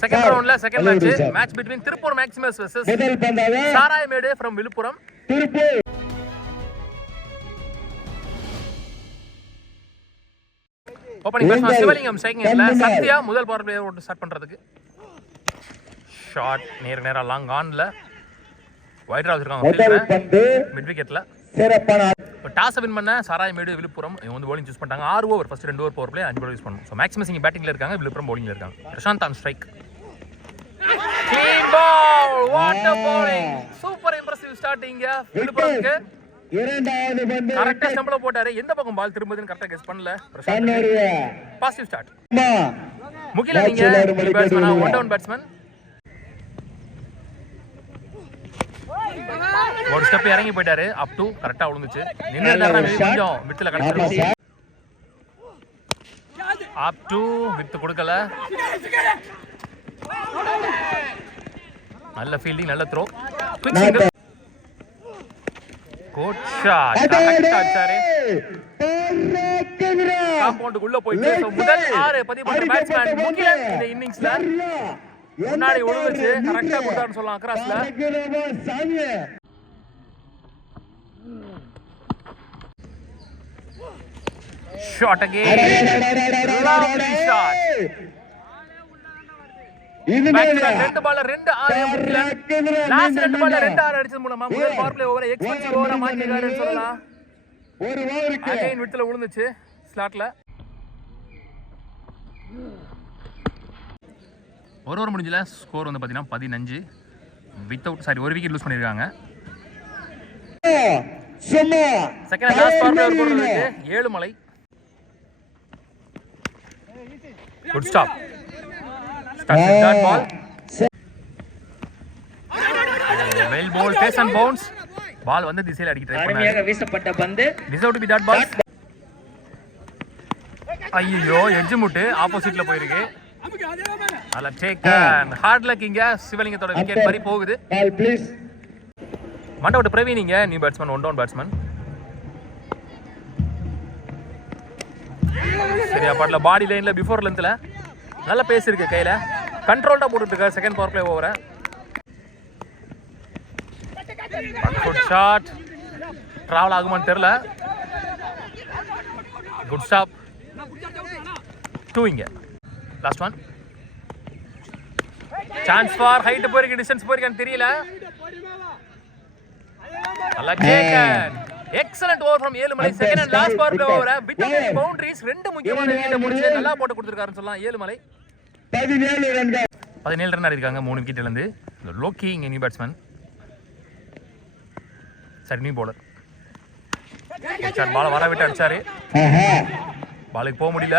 Second ரவுண்ட்ல second match between Tiruppur Maximus versus Sarayamedu from Villupuram. Opening batsman Sivalingam ஸ்ட்ரைக்கிங்ல சத்யா முதல் பவர் பிளே ஓட்டு ஸ்டார்ட் பண்றதுக்கு. ஷாட் நேரா லாங் ஆன்ல வைட் ராவ் இருக்காங்க மிட் விக்கெட்ல. டாஸ் வின் பண்ண சாராயமேடு விழுப்புரம் இவங்க வந்து bowling சூஸ் பண்ணிட்டாங்க. 6 over first 2 over power play 5 ball use பண்ணனும். சோ மேக்ஸிமஸ் இங்க பேட்டிங்ல இருக்காங்க, விழுப்புரம் bowlingல இருக்காங்க. Prasanth on strike. Clean ball, what a bowling, super impressive starting விழுப்புரம்க்கு. இரண்டாவது பந்து கரெக்ட்டா ஸ்டம்பில் போட்டாரு. எந்த பக்கம் பால் திரும்புதுன்னு கரெக்ட்டா கெஸ் பண்ணல பிரசாந்த். Positive start. முகில நீங்க பேட்ஸ்மேனா ஒன் டவுன் பேட்ஸ்மேன். ஒரு ஸ்டெப் இறங்கி போயிட்டாரு. அப் டு கரெக்ட்டா விழுந்துச்சு. நின்னுட்டாருனா கொஞ்சம் மிட்ல கரெக்ட்டா அப் டு வித் கொடுக்கல. நல்ல ஃபீல்டிங், நல்ல throw, quick single, good shot, கரெக்ட்டா அடிச்சாரு. காம்பவுண்டுக்கு உள்ள போயிட்டு முதல் 6 பதிவு பண்ற பேட்ஸ்மேன் முகிலன் இந்த இன்னிங்ஸ்ல முன்னாடி விழுந்துச்சு. கரெக்ட்டா போட்டாருன்னு சொல்லலாம் அக்ராஸ்ல. Shot again. Lovely shot. ரெண்டு பால்ல 2 6 முகிலன். லாஸ்ட் 2 பால்ல 2 6 அடிச்சது மூலமா முதல் பவர் பிளே ஓவரை எக்ஸ்பென்சிவ் ஓவரா மாத்திட்டாருன்னு சொல்லலாம். ஒரு ஓவருக்கு அகைன் விட்ல விழுந்துச்சு ஸ்லாட்ல. ஒரு ஓவர் முடிஞ்சல ஸ்கோர் வந்து பாத்தீங்கன்னா 15 வித்அவுட் ஒரு விக்கெட் லூஸ் பண்ணிருக்காங்க. Second last power play over போடுறதுக்கு Ezhumalai. Good stop. Start with that ball. Well ball, pace and bounce. Ball வந்து திசையில அடிக்க ட்ரை பண்ணாரு. அருமையாக வீசப்பட்ட பந்து. Deserve to be that ball. ஐயோ எட்ஜ் முட்டு ஆப்போசிட்ல போயிருக்கு. அல டேக் ஹார்ட் லக் இங்க சிவலிங்கத்தோட விக்கெட் பறி போகுது. Ball please. மண்டோட பிரவீன் இங்க new batsman one down batsman. சரியா பாட்ல பாடி லைன்ல பிஃபோர் லென்த்ல நல்ல பேஸ் இருக்கு கையில. கண்ட்ரோல்டா போட்டுட்டு இருக்க செகண்ட் பவர் பிளே ஓவர. Good shot. டிராவல் ஆகுமான்னு தெரியல. Good stop. 2 இங்க. Last one. Chance for height போயிருக்கு, டிஸ்டன்ஸ் போயிருக்கான்னு தெரியல. நல்லா கேக்கன். Excellent over from Ezhumalai. Second and last power play over with the boundaries. ரெண்டு முக்கியமான விக்கெட் முடிச்சு நல்லா போட்டு கொடுத்திருக்காருன்னு சொல்லலாம் ஏழுமலை. 17 ரன் அடிச்சிருக்காங்க 3 விக்கெட்ல இருந்து. லோக்கி இங்க நியூ பேட்ஸ்மேன். சரி நியூ பவுலர். சார் பால் வர விட்டு அடிச்சாரு. பாலுக்கு போக முடியல.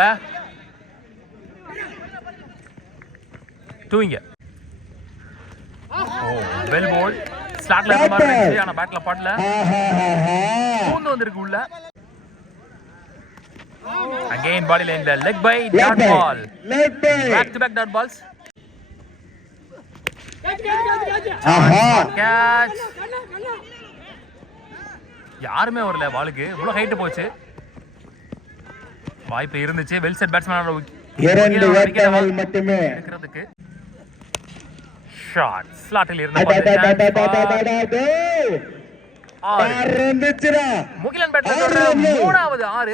2 இங்க. ஓ வெல் போல். ஸ்லாட்ல இருந்த மாதிரி இருந்துச்சு, ஆனா பேட்ல படல. பூந்து வந்திருக்கு உள்ள. Again body line the leg by dot ball. Back to back dot balls. Catch. யாருமே வரல பாலுக்கு. இவ்வளவு ஹைட் போச்சு. வாய்ப்பு இருந்துச்சு. வெல் செட் பேட்ஸ்மேனோட விக்கெட் மட்டுமே எடுக்கிறதுக்கு. ஷாட் ஸ்லாட்டில் இருந்த முகிலன் பேட்ல மூணாவது 6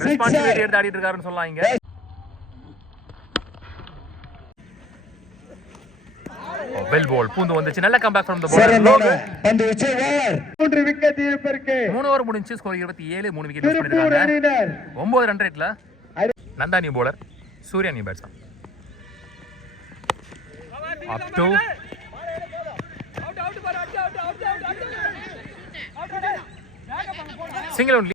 ரெஸ்பான்சிபிலிட்டி எடுத்து ஆடிட்டு இருக்காருன்னு சொல்லலாம் இங்க. வெல் பால் பூந்து வந்துச்சு. நல்ல கம்பேக் ஃப்ரம் தி பவுலர். பந்து வெச்சு ஓவர் 3 விக்கெட் இருக்கு. 3 ஓவர் முடிஞ்சு ஸ்கோர் 27. 3 விக்கெட் லூஸ் பண்ணிருக்காங்க. 9 ரன் ரேட்ல Nanda new bowler, Surya new batsman. Up to single only.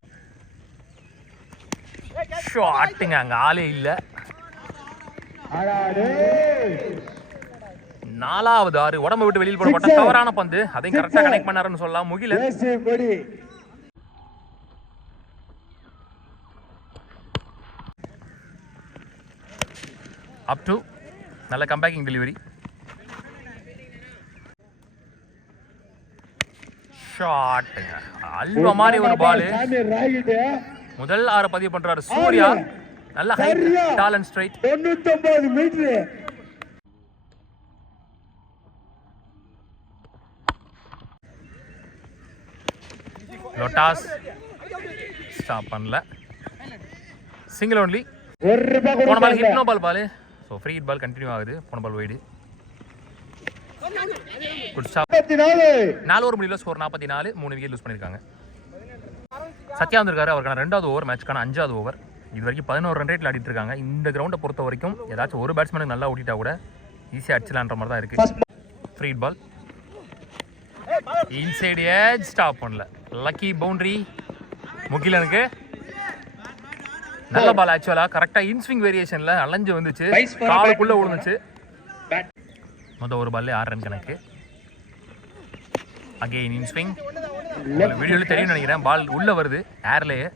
ஷாட்டிங் அங்க ஆளே இல்ல. 4வது 6 உடம்பு விட்டு வெளியில் போடப்பட்ட தவறான பந்து. அதையும் கரெக்டா கனெக்ட் பண்ணாருன்னு சொல்லலாம் முகிலன். அப் டு நல்ல கம்பேக்கிங் டெலிவரி. ஷாட் அல்வா மாதிரி ஒரு பால். முதல் 6 பதிவு பண்றாரு சூர்யா. நல்ல height, tall and straight. 99 metre. லோட்டாஸ் ஸ்டாப் பண்ணல. Single only. போன ball hit, no ball. So free hit ball continue ஆகுது. போன ball wide. Good stop. 4 over முடியல. ஸ்கோர் 44. 3 விக்கெட் லூஸ் பண்ணியிருக்காங்க. சத்யா வந்திருக்காரு. அவருக்கான 2வது ஓவர், மேட்ச்க்கான 5வது ஓவர். இது வரைக்கும் 11 ரன் ரேட்டில் ஆடிட்டு இருக்காங்க. இந்த கிரவுண்டை பொறுத்த வரைக்கும் ஏதாச்சும் ஒரு பேட்ஸ்மேனுக்கு நல்லா ஓட்டிட்டா கூட ஈஸியாக அடிச்சலான்ற மாதிரி தான் இருக்கு. Free hit ball inside edge, stop பண்ணல. லக்கி பவுண்டரி முகிலனுக்கு. நல்ல பால். ஆக்சுவலா கரெக்டா இன்ஸ்விங் வேரியேஷன்ல அலைஞ்சு வந்துச்சு, காலுக்குள்ள விழுந்துச்சு. மொத்தம் ஒரு பால்ல 6 ரன் கணக்கு. Again inswing. வீடியோல தெரியும் நினைக்கிறேன். பால் உள்ள வருது ஏர்லயே.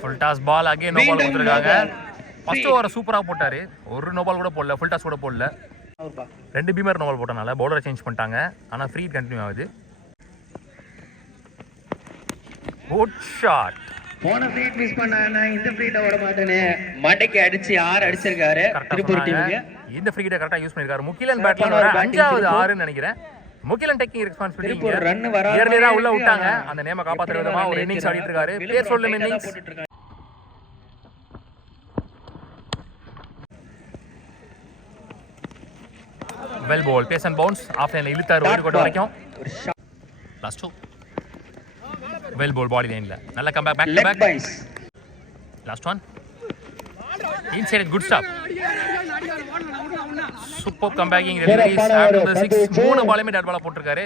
Full toss ball. Again no ball கொடுத்துருக்காங்க. ஃபர்ஸ்ட் ஓவர் சூப்பரா போட்டாரு. ஒரு நோ பால் கூட போடல, ஃபுல் டாஸ் கூட போடல. 2 பீமர் நோ பால் போட்டனால பவுலரை சேஞ்ச் பண்ணிட்டாங்க. ஆனா ஃப்ரீ கண்டினியூ ஆகுது. Good shot. போன ஃப்ரீட் மிஸ் பண்ணானே, இந்த ஃப்ரீட்ட ஓட மாட்டேனே. மண்டைக்கு அடிச்சு 6 அடிச்சிருக்காரு திருப்பூர் டீமுக்கு. இந்த ஃப்ரீட்ட கரெக்ட்டா யூஸ் பண்ணிருக்காரு. முகிலன் பேட்ல வர 5வது 6 ன்னு நினைக்கிறேன். Mugilan taking responsibility. ஒரு ரன் வராம இயர்லியா உள்ள விட்டாங்க. அந்த நேம காப்பாத்துற விதமா ஒரு இன்னிங்ஸ் ஆடிட்டு இருக்காரு. பேர் சொல்லும் innings. Well ball. Pace and bounce. Off லைன்ல இழுத்தாரு ஓடி கொட்ட வரைக்கும். லாஸ்ட் 2. வெல் பால் பாடி லைன்ல. நல்ல comeback, back to back. Last one. Inside, good stop. Super comebacking deliveries after the 6. 3 பாலுமே டாட் பாலா போட்டுருக்காரு.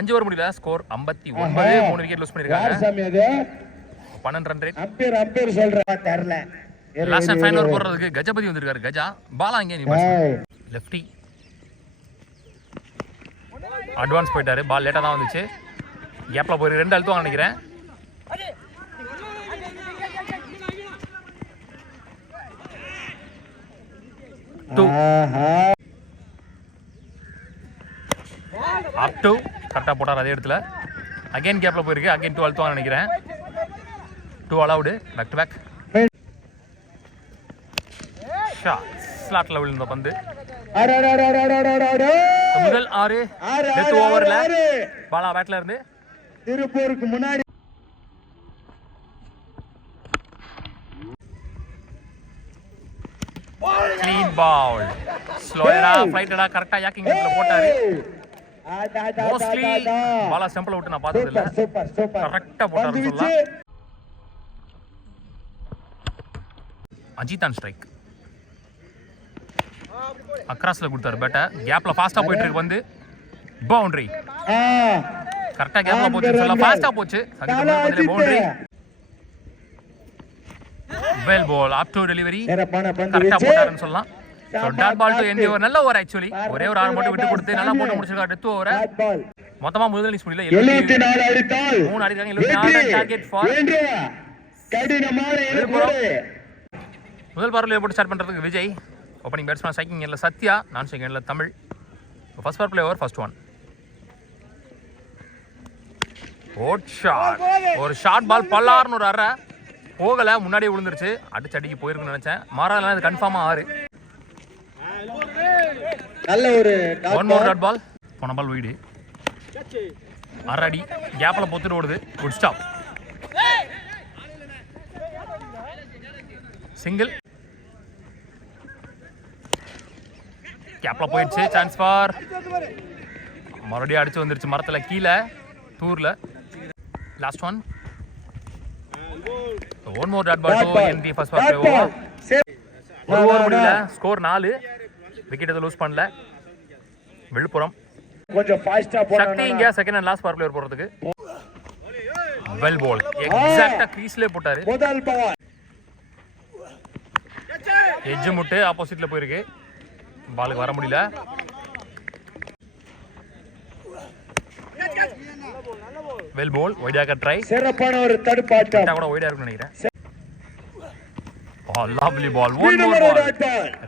5 ஓவர் முடியல. ஸ்கோர் 59. 3 விக்கெட் லூஸ் பண்ணிருக்காங்க. 12 ரன் ரேட். அம்பேர் சொல்றா தெரியல. லாஸ்ட் அண்ட் ஃபைனல் ஓவர் போடுறதுக்கு கஜபதி வந்திருக்காரு. கஜா பால் அங்கே நீ லெஃப்டி. அட்வான்ஸ் போயிட்டாரு. பால் லேட்டா தான் வந்துச்சு. கேப்ல போய் 2 அழுத்துவாங்க நினைக்கிறேன். அப் டு கரெக்டா போட்டார் அதே இடத்துல. அகைன் கேப்ல போயிருக்கு. அகைன் 2 அழுத்துவாங்க நினைக்கிறேன். 2 allowed. Back to back. Shot. ஸ்லாட்ல விழுந்த பந்து. முதல் 6 டெத் ஓவர்ல பாலா பேட்ல இருந்து திருப்பூருக்கு முன்னாடி. க்ளீன் பால். ஸ்லோயரா ஃளைட்டடா கரெக்ட்டா யாக்கிங் இடத்துல போட்டாரு. மோஸ்ட்லி பாலா சிம்பிள் விட்டு நான் பார்த்தது இல்ல. கரெக்ட்டா போட்டாரு சொல்லலாம். அஜிதான் ஸ்ட்ரைக். அக்ராஸ்ல கொடுத்தாரு பேட்ட. கேப்ல ஃபாஸ்டா போயிட்டு இருக்கு வந்து. பவுண்டரி. கரெக்ட்டா கேப்ல போச்சு சொல்லலாம். ஃபாஸ்டா போச்சு. சங்கத்துல boundary. Well ball. Up to delivery. கரெக்ட்டா போட்டாருன்னு சொல்லலாம். So dot ball to end over. நல்ல ஓவர் ஆக்சுவலி. ஒரே ஒரு 6 மட்டும் விட்டு கொடுத்து நல்லா போட்டு முடிச்சிருக்காரு டெத் ஓவரை. மொத்தமா முதல் இன்னிங்ஸ் முடியல 74 அடித்தால் 3 அடிச்சாங்க. 74 டார்கெட் ஃபார் கடினமான இலக்கு. முதல் பார்வையில் போட்டு ஸ்டார்ட் பண்றதுக்கு விஜய். ஓப்பனிங் பேட்ஸ்மேன் ஸ்ட்ரைக்கிங் எண்ட்ல சத்யா. நான் ஸ்ட்ரைக்கிங் எண்ட்ல Tamil. First power play over first one. ஓட் ஷாட். ஒரு ஷார்ட் பால் பல்லார்னு ஒரு அரை போகல, முன்னாடியே விழுந்துருச்சு. அடிக்கு போயிருக்குன்னு நினைச்சேன். மாறாலாம் இது கன்ஃபார்மா 6. நல்ல ஒரு ஒன் மோர் டாட் பால். போன பால் வைடு. அடி கேப்ல பொத்துட்டு ஓடுது. Good stop. சிங்கிள். கேப்ல போயிடுச்சு. Chance for. மறுபடியும் அடிச்சு வந்துருச்சு மரத்துல கீழே தூர்ல. Last one. One more dot ball to end the first ball play over. ஒரு ஓவர் முடியல. ஸ்கோர் 4. விக்கெட் எதுவும் லூஸ் பண்ணல. விழுப்புரம் கொஞ்சம் ஃபாஸ்டா போறாங்க. சக்தி இங்க second and last power player போறதுக்கு. Well ball. எக்ஸாக்ட்டா கிரீஸ்ல போட்டாரு. முதல் பால். எட்ஜ் முட்டு ஆப்போசிட்ல போயிருக்கு. பாலுக்கு வர முடியல. Well ball. வைடாக ட்ரை. சிறப்பான ஒரு தடுப்பாட்டம். கூட வைடா இருக்குன்னு நினைக்கிறேன். Oh, lovely ball. One more ball.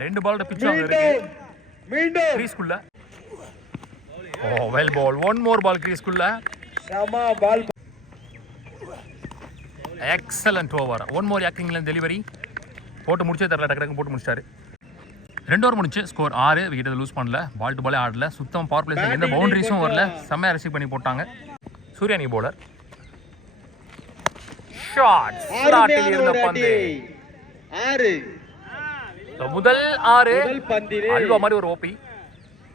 2 பால் பிட்ச் ஆக இருக்கு. மீண்டும் கிரீஸ்க்குள்ள. Oh, well ball. One more ball கிரீஸ்க்குள்ள. சமா ball. Excellent over. One more யாக்கிங்ல டெலிவரி போட்டு முடிச்சே தரல, டக்கு போட்டு முடிச்சிட்டாரு. 2 ஓவர் முடிச்சு ஸ்கோர் 6. விக்கெட் லூஸ் பண்ணல, பால் டு பாலே ஆடல, சுத்தம் பவர் பிளேஸ்ல எந்த பவுண்டரிஸும் வரல, செம்மையா ரிசீவ் பண்ணி போட்டாங்க. சூர்யானி போலர் ஷாட் ஸ்லாட்டில் இருந்த பந்து 6. முதல் 6 பந்திலே அல்வா மாதிரி ஒரு ஓபி.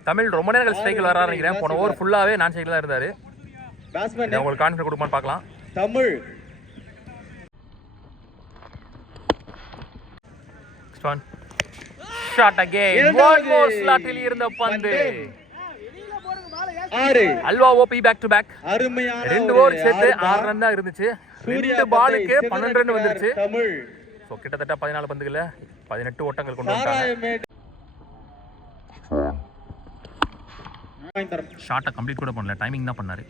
தமிழ் ரொம்ப நேரம் ஸ்ட்ரைக்கில் வர நினைக்கிறேன். போன ஓவர் ஃபுல்லாவே நான் ஸ்ட்ரைக்கில் தான் இருந்தாரு. பேட்ஸ்மேன் உங்களுக்கு கான்ஃபிடன்ஸ் கொடுப்பான்னு பார்க்கலாம். Tamil shot again one more ஸ்லாட்டில் இருந்த பந்து 6. அல்வா ஓபி பேக் டு பேக். அருமையான 2 ஓவர் சேர்த்து 6 ரன் தான் இருந்துச்சு. 2 பாலுக்கு 12 ரன் வந்துருச்சு. தமிழ் சோ கிட்டத்தட்ட 14 பந்துகள்ல 18 ஓட்டங்கள் கொண்டு வந்தாங்க. ஷாட்டை கம்ப்ளீட் கூட பண்ணல, டைமிங் தான் பண்ணாரு.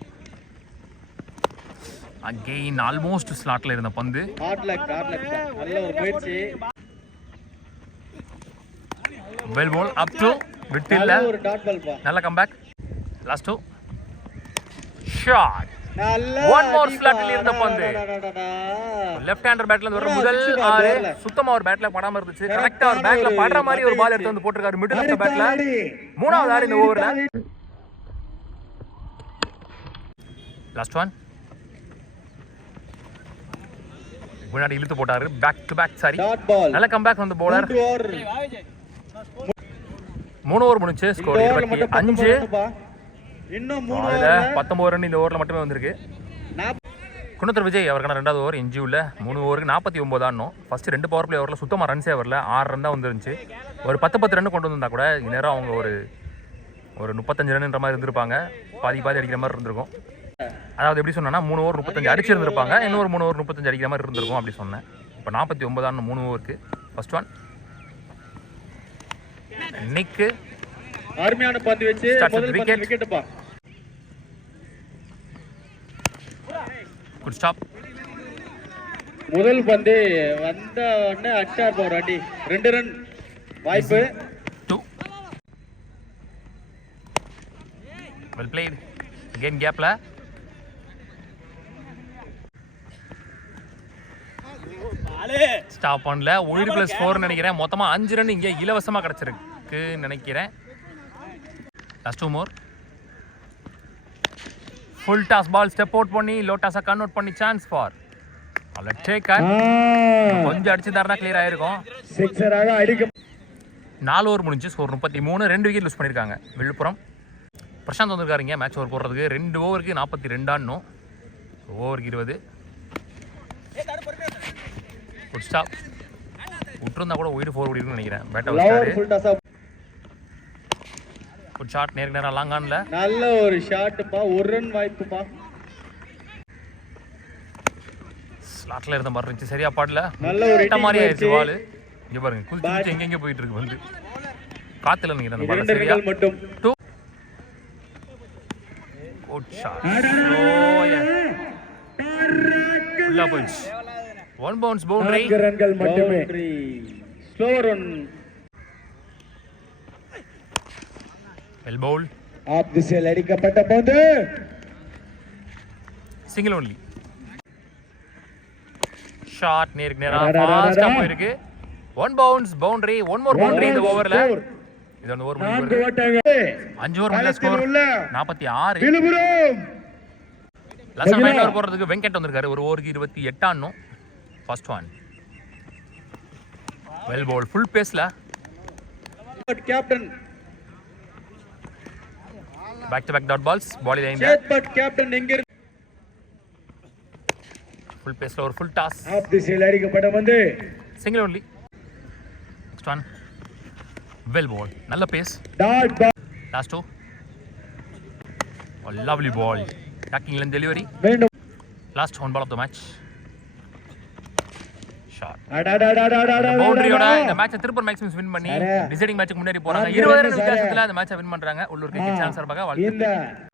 அகைன் ஆல்மோஸ்ட் ஸ்லாட்ல இருந்த பந்து. நல்ல ஒரு முயற்சி. வெல் பால் அப் டு விட்டில்ல, ஒரு டாட் பால் பா. நல்ல கம்பேக். லாஸ்ட் 2 ஷாட் நல்ல ஒன் மோர் ஸ்லாட்டில் இருந்த பந்து. லெஃப்ட் ஹேண்டர் பேட்ல இருந்து வர முதல் 6 சுத்தமா ஒரு பேட்ல படாம இருந்துச்சு. கரெக்ட்டா ஒரு பேட்ல படுற மாதிரி ஒரு பால் எடுத்து வந்து போட்டுருக்காரு மிடில் ஆஃப் தி பேட்ல. மூணாவது 6 இந்த ஓவர்ல. லாஸ்ட் ஒன் முன்னாடி இழுத்து போட்டாரு, back to back. Sorry, dot ball. நல்ல கம்பேக் வந்து பவுலர். 3 ஓவர் முடிச்சு ஸ்கோர் 25. இன்னும் 3 அதுல 19 ரன் இந்த ஓவர்ல மட்டுமே வந்திருக்கு. குணத்தர் விஜய் அவருக்கான 2வது ஓவர் எஞ்சி உள்ள 3 ஓவருக்கு 49 ஆடணும். ஃபர்ஸ்ட் 2 பவர் பிளே ஓவரில் சுத்தமாக ரன்ஸே வரல, 6 ரன் தான் வந்துருந்துச்சு. ஒரு 10 ரன் கொண்டு வந்திருந்தா கூட இந்நேரம் அவங்க ஒரு 35 ரன்ன்ற மாதிரி இருந்திருப்பாங்க. பாதி அடிக்கிற மாதிரி இருந்திருக்கும். அதாவது எப்படி சொன்னா 3 ஓவர் 35 அடிச்சிருந்திருப்பாங்க, இன்னொரு 3 ஓவர் 35 அடிக்கிற மாதிரி இருந்திருக்கும் அப்படி சொன்னேன். இப்போ 49 ஆடணும் 3 ஓவருக்கு. ஃபர்ஸ்ட் ஒன் நிக்கு அருமையான பந்து வச்சு முதல் பந்து விக்கெட் பா. Good stop. முதல் பந்து வந்த உடனே அடிச்சார் போற அடி. 2 ரன் வாய்ப்பு. 2 வெல் பிளேட். அகைன் கேப்ல ஸ்டாப் பண்ணல. 1+4 நினைக்கிறேன். மொத்தமா 5 ரன் இங்க இலவசமா கிடைச்சிருக்கு நினைக்கிறேன். Last 2 more. Full toss ball step out பண்ணி லோ டாஸா கன்வெர்ட் பண்ணி சான்ஸ் ஃபார் டேக்கர். கொஞ்சம் அடிச்சிருந்தாருன்னா கிளியர் ஆயிருக்கும். சிக்ஸராக அடிக்க. 4 ஓவர் முடிஞ்சு ஸ்கோர் 33. 2 விக்கெட் லூஸ் பண்ணிருக்காங்க விழுப்புரம். பிரசாந்த் வந்திருக்காருங்க மேட்ச் ஓவர் போடுறதுக்கு. 2 ஓவருக்கு 42 ஆடணும், ஓவருக்கு 20. Good stop. விட்டுருந்தா கூட ஒயிட் 4 ஓடிருக்குன்னு நினைக்கிறேன். பேட்டை வச்சாரு. குட் ஷாட் நேருக்கு நேரா லாங் ஆன்ல. நல்ல ஒரு ஷாட் பா. 1 ரன் வாய்ப்பு பா. ஸ்லாட்ல இருந்த மாதிரி இருந்துச்சு, சரியா பாடல. நல்ல ஒரு ஹிட் மாதிரி ஆயிடுச்சு பால். இங்க பாருங்க குதிச்சு எங்க போயிட்டு இருக்கு வந்து. காத்துல நிக்கிற அந்த பால் சரியா. 2 குட் ஷாட். ஃபுல்லா போயிடுச்சு. 1 பவுன்ஸ் பவுண்டரி. 4 ரன்கள் மட்டுமே. Slow run. Well bowl. Off திசையில் அடிக்கப்பட்ட பந்து. Single only. ஷாட் நேருக்கு நேரா ஃபாஸ்டா போயிருக்கு. 1 பவுன்ஸ் பவுண்டரி. 1 மோர் பவுண்டரி இந்த ஓவர்ல. இது அந்த ஓவர் முடிஞ்சு 5 ஓவர் முடிஞ்ச ஸ்கோர் 46. விழுப்புரம் லசன் ஃபைனல் ஓவர் போறதுக்கு வெங்கட் வந்திருக்காரு. ஒரு ஓவருக்கு 28 ஆடணும். First one well bowl full பேஸ்ல. Captain back to back dot balls ball லைன்ல. பட் கேப்டன் எங்க ஃபுல் பேஸ்ல ஒரு ஃபுல் டாஸ். ஆப் திசையில் அடிக்கப்பட்ட பந்து. Single only. Next one well ball நல்ல pace. Dot ball. Last 2 lovely ball talking line delivery. மீண்டும் last 1 ball of the match. Shot அடடடடடடட. பவுண்டரியோட இந்த மேட்சை திருப்பூர் மேக்ஸிமம்ஸ் வின் பண்ணி டிசைடிங் மேட்சுக்கு முன்னாடி போறாங்க. 20 ரன் வித்தியாசத்துல அந்த மேட்சை வின் பண்றாங்க. உள்ளூர் கிரிக்கெட் சேனல் சார்பாக வாழ்த்துக்கள்.